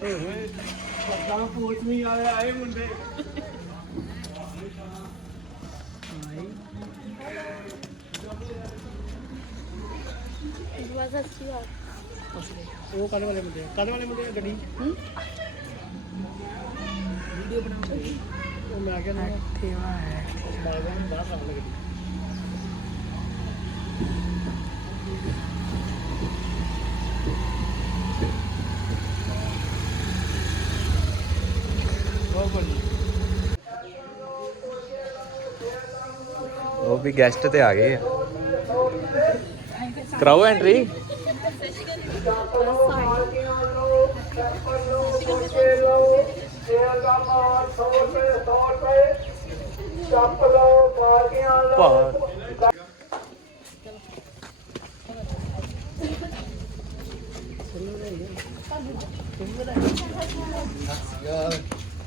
ਅੱਗਾ ਪੋਚ ਨਹੀਂ ਆਇਆ ਆਏ ਮੁੰਡੇ ਬਸ ਅੱਛੀ ਬਾਤ ਉਹ ਕਾਹਦੇ ਵਾਲੇ ਮੁੰਡੇ ਕਾਹਦੇ ਵਾਲੇ ਮੁੰਡੇ ਆ ਗੱਡੀ ਵੀਡੀਓ ਬਣਾਉਂਦੇ ਉਹ ਮੈਂ ਕਹਿੰਦਾ ਐਕਟਿਵਾ ਹੈ ਬਾਜ਼ਾਰ ਬਾਹਰ ਰੱਖ ਲੈ ਗੱਡੀ ਉਹ ਵੀ ਗੈਸਟ ਤੇ ਆ ਗਏ ਆ ਕਰਾਓ ਐਂਟਰੀ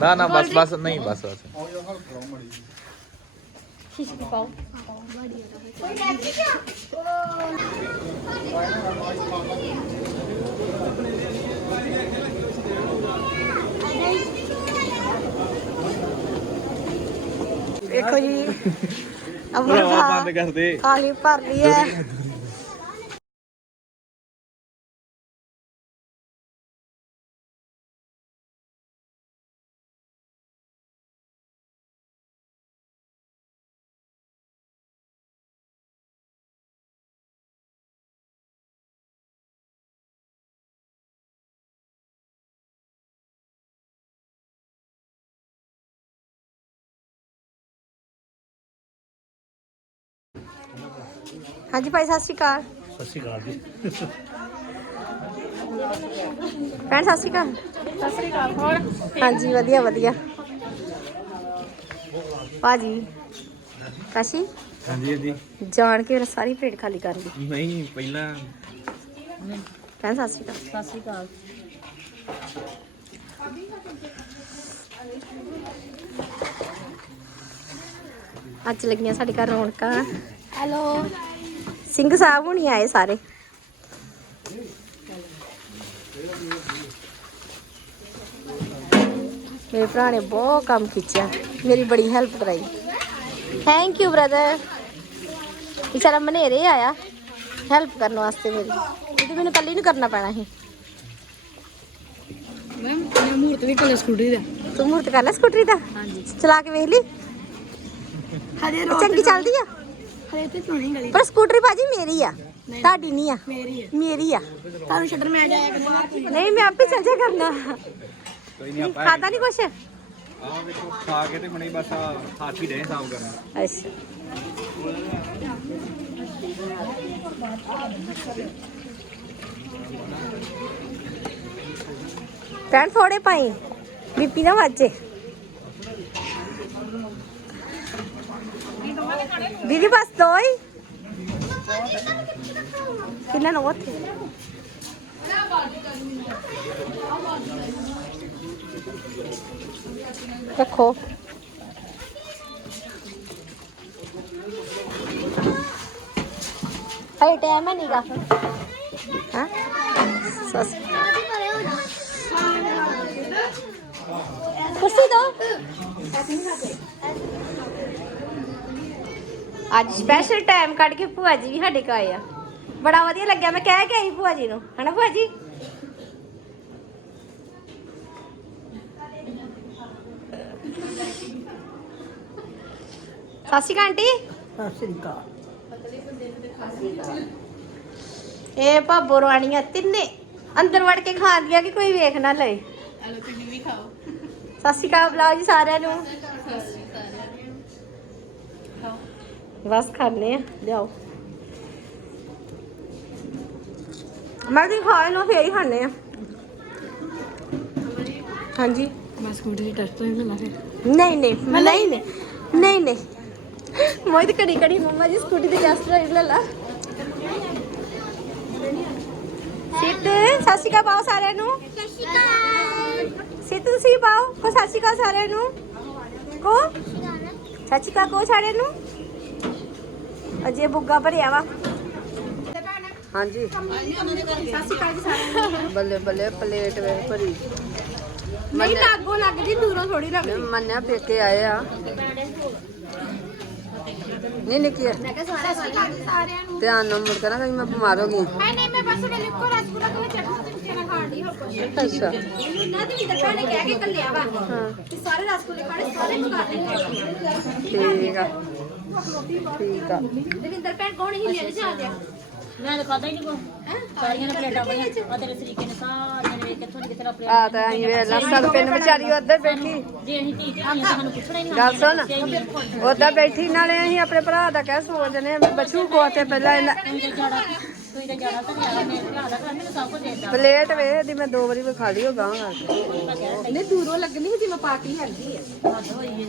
ਬਸ ਸ਼ੀਸ਼ੇ ਤੇ ਪਾਓ ਕੋਈ ਕੈਮਰੀ ਕਿਆ ਦੇਖੋ ਜੀ ਭਰਾਵਾ ਬੰਦ ਅਮਰ ਕਰ ਦੇ ਖਾਲੀ ਭਰ ਲਈ ਹੈ ਹਾਂਜੀ ਭਾਈ ਸਤਿ ਸ਼੍ਰੀ ਅਕਾਲ। ਸਤਿ ਸ਼੍ਰੀ ਅਕਾਲ ਜੀ। ਭੈਣ ਸਤਿ ਸ਼੍ਰੀ ਅਕਾਲ। ਸਤਿ ਸ੍ਰੀ ਅਕਾਲ ਹੋਰ? ਹਾਂਜੀ ਵਧੀਆ ਵਧੀਆ। ਭਾਜੀ ਕਾਸ਼ੀ? ਹਾਂਜੀ ਹਾਂਜੀ। ਜਾਣ ਕੇ ਮੇਰਾ ਸਾਰੀ ਪਲੇਟ ਖਾਲੀ ਕਰ ਲਈ। ਨਹੀਂ ਪਹਿਲਾਂ ਭੈਣ ਸਤਿ ਸ਼੍ਰੀ ਅਕਾਲ। ਸਤਿ ਸ੍ਰੀ ਅਕਾਲ। ਅੱਜ ਲੱਗੀਆਂ ਸਾਡੇ ਘਰ ਰੌਣਕਾਂ। ਹੈਲੋ। ਸਿੰਘ ਸਾਹਿਬ ਹੁਣੀ ਆਏ ਸਾਰੇ। ਮੇਰੇ ਭਰਾ ਨੇ ਬਹੁਤ ਕੰਮ ਖਿੱਚਿਆ। ਮੇਰੀ ਬੜੀ ਹੈਲਪ ਕਰਾਈ। ਥੈਂਕ ਯੂ ਬ੍ਰਦਰ ਵਿਚਾਰਾ ਮਨੇਰੇ ਆਇਆ। ਹੈਲਪ ਕਰਨ ਵਾਸਤੇ ਮੇਰੀ। ਇਹ ਤਾਂ ਮੈਨੂੰ ਕੱਲੀ ਨੂੰ ਕਰਨਾ ਪੈਣਾ ਸੀ। ਮੈਂ ਮੂਰਤ ਵੀ ਕੋਲ ਸਕੂਟਰੀ ਦਾ। ਤੂੰ ਮੂਰਤ ਕਰ ਲੈ ਸਕੂਟਰੀ ਦਾ? ਹਾਂਜੀ। ਚਲਾ ਕੇ ਵੇਖ ਲਈ? ਹਜੇ ਚੰਗੀ ਚੱਲਦੀ ਆ? ਤੇ ਗਲੀ? ਪਰ ਸਕੂਟਰੀ ਬਾਜੀ ਮੇਰੀ ਆ। ਤੁਹਾਡੀ ਨਹੀਂ ਆ। ਮੇਰੀ ਆ। ਤੁਹਾਨੂੰ ਛੱਡਣ ਮੈਂ ਜਾਇਆ ਕਰਨਾ। ਨਹੀਂ ਮੈਂ ਆਪੇ ਚੱਲ ਜਾ ਕਰਨਾ। ਕੋਈ ਨਹੀਂ ਆਪਾਂ ਖਾਦਾ ਨਹੀਂ ਕੁਛ? ਆਹ ਵੇਖੋ ਖਾ ਕੇ ਤੇ ਮਣੀ ਬਸ ਹੱਥ ਹੀ ਦੇ ਸਾਫ਼ ਕਰਨਾ। ਅੱਛਾ। ਭੈਣ ਥੋੜੇ ਪਾਈ। ਬੀਪੀ ਨਾ ਵੱਜੇ। ਦੀਦੀ ਬਸ ਦੋ ਹੀ ਕਿੰਨਾ ਨੋ ਉੱਥੇ ਰੱਖੋ ਹਲੇ ਟਾਈਮ ਹੈ ਨੀਗਾ ਹਾਂ ਸਸ ਕੁਰਸੀ ਦੋ ਅੱਜ ਸਪੈਸ਼ਲ ਟਾਈਮ ਕੱਢ ਕੇ ਭੂਆ ਜੀ ਵੀ ਸਾਡੇ ਕੋਲ ਆਏ ਆ। ਬੜਾ ਵਧੀਆ ਲੱਗਿਆ ਮੈਂ ਕਹਿ ਕੇ ਆਈ ਭੂਆ ਜੀ ਨੂੰ। ਹਨਾ ਭੂਆ ਜੀ? ਸਤਿ ਸ਼੍ਰੀ ਅਕਾਲ ਆਂਟੀ। ਸਤਿ ਸ੍ਰੀ ਅਕਾਲ। ਇਹ ਭਾਬੋ ਰਾਣੀਆਂ ਤਿੰਨੇ ਅੰਦਰ ਵੜ ਕੇ ਖਾਂਦੀਆਂ ਕਿ ਕੋਈ ਵੇਖ ਨਾ ਲਏ। ਹਲੋ ਤੁਸੀਂ ਵੀ ਖਾਓ ਸਤਿ ਸ਼੍ਰੀ ਅਕਾਲ ਬੁਲਾਓ ਜੀ ਸਾਰਿਆਂ ਨੂੰ। ਬਸ ਖਾਣੇ ਆ ਲਿਆਓ। ਮੈਂ ਵੀ ਖਾ ਲਓ ਫੇਰ ਹੀ ਖਾਣੇ ਆ। ਹਾਂਜੀ। ਮੈਂ ਸਕੂਟਰੀ ਟੈਸਟ ਤੋਂ ਹੀ ਫਿਰ ਨਹੀਂ ਨਹੀਂ ਨਹੀਂ ਨਹੀਂ। ਨਹੀਂ ਨਹੀਂ। ਮੋਈ ਤੇ ਕੜੀ ਕੜੀ ਮੰਮਾ ਜੀ ਸਕੂਟੀ ਤੇ ਗੈਸ ਡਰਾਈਵ ਲੈ ਲਾ। ਸਿੱਧ ਸਤਿ ਸ਼੍ਰੀ ਅਕਾਲ ਪਾਓ ਸਾਰਿਆਂ ਨੂੰ। ਸਤਿ ਸ਼੍ਰੀ ਅਕਾਲ। ਸਿੱਧ ਤੁਸੀਂ ਪਾਓ ਕੋ ਸਤਿ ਸ਼੍ਰੀ ਅਕਾਲ ਸਾਰਿਆਂ ਨੂੰ। ਕੋ? ਸਤਿ ਸ਼੍ਰੀ ਅਕਾਲ। ਕੋ ਸਾਰਿਆਂ ਨੂੰ? ਅਜੇ ਬੁੱਗਾ ਭਰਿਆ ਵਾ। ਹਾਂਜੀ। ਬੱਲੇ ਬੱਲੇ ਪਲੇਟ ਵੇ ਭਰੀ। ਨਹੀਂ ਲਾਗੋ ਲੱਗਦੀ ਦੂਰੋਂ ਥੋੜੀ ਲੱਗਦੀ। ਮੰਨਿਆ ਪੇਕੇ ਆਏ ਆ। ਨਹੀਂ ਨਿੱਕੀ ਮੈਂ ਕਿਹਾ ਸਾਰਿਆਂ ਨੂੰ ਧਿਆਨ ਨਾਲ ਮੁੜ ਕੇ ਨਾ ਕਹੀਂ ਮੈਂ ਬਿਮਾਰ ਹੋ ਗਈ। ਨਹੀਂ ਨਹੀਂ ਮੈਂ ਬਸ ਮੈਨੂੰ ਇੱਕੋ ਰਸਗੁੱਲਾ ਕੋਈ ਚਟਨੀ ਤੇ ਨਾ ਖਾਣ ਦੀ ਹੋਰ ਕੁਝ ਅੱਛਾ। ਨਾ ਤੇ ਵਿਦਰ ਭੈਣ ਨੇ ਕਹਿ ਕੇ ਕੱਲਿਆ ਵਾ। ਕਿ ਸਾਰੇ ਰਸਗੁੱਲੇ ਖਾਣੇ ਸਾਰੇ ਲੈਣੇ ਠੀਕ ਆ। ਠੀਕ ਆ। ਦਵਿੰਦਰ ਭੈਣ ਕੌਣ ਹੀ ਲੈ ਜਾਂਦੇ ਆ ਮੈਂ ਤਾਂ ਖਾਦਾ ਹੀ ਨਹੀਂ ਕੋ ਸਾਰੀਆਂ ਨੇ ਪਲੇਟਾਂ ਪਈਆਂ। ਆ ਤੇਰੇ ਤਰੀਕੇ ਨੇ ਸਾਰੀਆਂ ਨੇ ਵੇਖ ਕਿੱਥੋਂ ਦੀ ਕਿੱਥੇ ਦਾ ਪਲੇਟ ਆ ਤਾਂ ਅਸੀਂ ਵੇ ਲਸਣ ਪਿੰਨ ਵਿਚਾਰੀ ਉੱਧਰ ਬੈਠੀ। ਜੇ ਅਸੀਂ ਧੀ ਧੀਆਂ ਤਾਂ ਸਾਨੂੰ ਪੁੱਛਣਾ ਹੀ ਨਹੀਂ ਗੱਲ ਸੁਣ। ਉੱਧਰ ਬੈਠੀ ਨਾਲੇ ਅਸੀਂ ਆਪਣੇ ਭਰਾ ਦਾ ਕਹਿ ਸੋਚਦੇ ਆ ਵੀ ਬਚੂ ਕੋ ਤੇ ਪਹਿਲਾਂ ਇਹਨਾਂ- ਤੁਸੀਂ ਤਾਂ ਜਾੜਾ ਤੁਸੀਂ ਤਾਂ ਜਾੜਾ ਤਾਂ ਨਹੀਂ ਮੇਰੇ ਭਰਾ ਦਾ ਘਰ ਮੈਨੂੰ ਸਭ ਕੁਝ ਦੇ ਦਿੱਤਾ ਪਲੇਟ ਵੇ ਇਹਦੀ ਮੈਂ ਦੋ ਵਾਰੀ ਵਿਖਾ ਲਈ ਹੋ ਗਾਂ ਨਹੀਂ ਦੂਰੋਂ ਲੱਗਣੀ ਜਿਵੇਂ ਪਾਰਟੀ ਹੈਗੀ ਆ। ਹੱਦ ਹੋਈ ਜੇ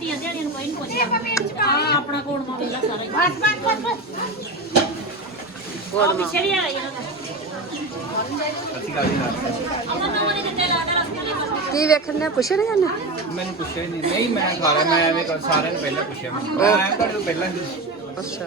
ਧੀਆਂ ਧੀਆਂ ਨੂੰ ਕੋਈ ਨਹੀਂ ਪੁੱਛਦਾ। ਆ ਆਪਣਾ ਕੋਣ ਮਾ ਵੇਲਾ ਸਾਰਾ ਹੀ। ਬਸ ਬਸ ਬਸ ਉਹ ਪਿੱਛੇ ਵੀ ਆ ਇਹਨਾਂ ਦਾ। ਅਸੀਂ ਗੱਲ ਨਹੀਂ ਅਮਨ ਨੂੰ ਮਨੇ ਦਿੱਤੇ ਲਾਦਾ ਰਸਗੁੱਲੇ ਬਸ ਕੀ ਵੇਖਣ ਨੇ ਪੁੱਛਣ ਜਾਂਦੇ ਮੈਨੂੰ ਪੁੱਛਿਆ ਨਹੀਂ ਨਹੀਂ ਮੈਂ ਖਾ ਲਿਆ ਮੈਂ ਐਵੇਂ ਕਰ ਸਾਰਿਆਂ ਨੂੰ ਪਹਿਲਾਂ ਪੁੱਛਿਆ। ਮੈਂ ਮੈਂ ਆਇਆ ਤੁਹਾਡੇ ਤੋਂ ਪਹਿਲਾਂ ਹੀ। ਅੱਛਾ।